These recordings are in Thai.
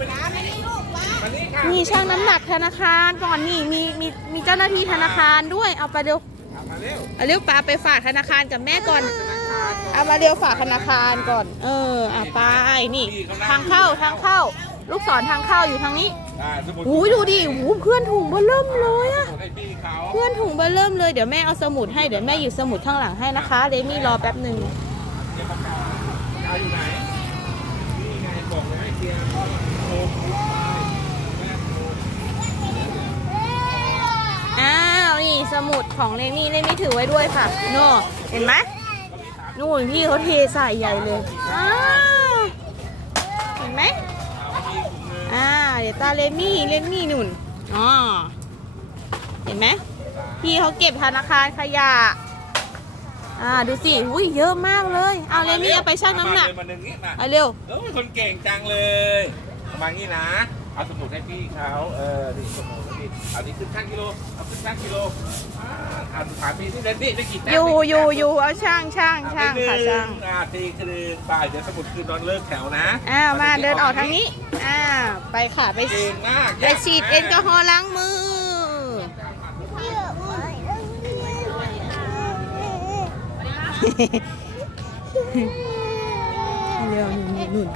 มานี่ค่ะนี่ช่างน้ำหนักธนาคารก่อนนี่มีมีมีเจ้าหน้าที่ธนาคารด้วยเอาไปเร็วมาเร็วเอาเร็วปาไปฝากธนาคารกับแม่ก่อน เอามาเร็วฝากธนาคารก่อน เอออะไปนี่ ทางเข้าทางเข้า ลูกศรทางเข้าอยู่ทางนี้อ่าสมุดหูยดูดิหูเพื่อนถุงเบอเริ่มเลยอะสมุดให้พี่เขาเพื่อนถุงเบอเริ่มเลยเดี๋ยวแม่เอาสมุดให้เดี๋ยวแม่หยิบสมุดข้างหลังให้นะคะเดมี่รอแป๊บหนึ่งเอาอยู่ไหนนี่ไงบอกเลยให้เคลียร์โอ้โหอ้าว นี่สมุดของเรมี่เรมี่ถือไว้ด้วยค่ะโน่เห็นไหมนู่นพี่เขาเทใส่ใหญ่เลยอ้าวเห็นไหมอ่าเดี๋ยวตาเรมี่เรมี่หนุนอ๋อเห็นไหมพี่เขาเก็บธนาคารขยะอ่าดูสิอุ้ยเยอะมากเลย เอาเรมี่เอาไปชั่งน้ำหนักมาหนึ่งนี้มาเอาเร็วเออคนเก่งจังเลย เอามางี้นะ เอาสมุดให้พี่เขาเออนี่สมุดให้พี่เอานี่ขึ้นช่างกิโล เอาขึ้นช่างกิโลอ่าอ่านถามพี่ที่เดนนี่ได้กี่แต้มอยู่ได้กี่อยู่แต้มอยู่เอาช่างช่างอ่ช่างไปค่ะหนึ่ช่าง อ่าตีคือบ่ายเดี๋ยวสมุดคืนนอนเลิกแถวนะอ้าวมาเดินออกทางนี้อ้าวไปค่ะไปเก่งมากไปฉีดแอลกอฮอล์ล้างมือ เร็วหนุนหนุน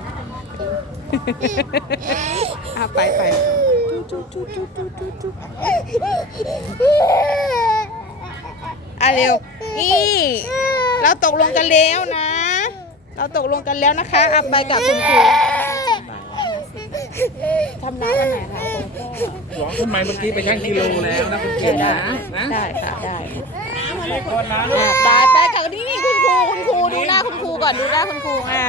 อะไปไปจุ๊บจุ๊บจุ๊บจุ๊บจุ๊บจุ๊บอะเร็ว นี่ เราตกลงกันแล้วนะ เราตกลงกันแล้วนะคะอะไปกับคุณครูทำร้านอันไหนคะคุณพ่อร้องทำไมเมื่อกี้ไปช่างกิโลแล้วนะคุณเก่งนะนะได้ค่ะ ได้มีคนนะอะไปไปกับนี่นี่คุณครูคุณครูดูหน้าคุณครูก่อนดูหน้าคุณครูอ่า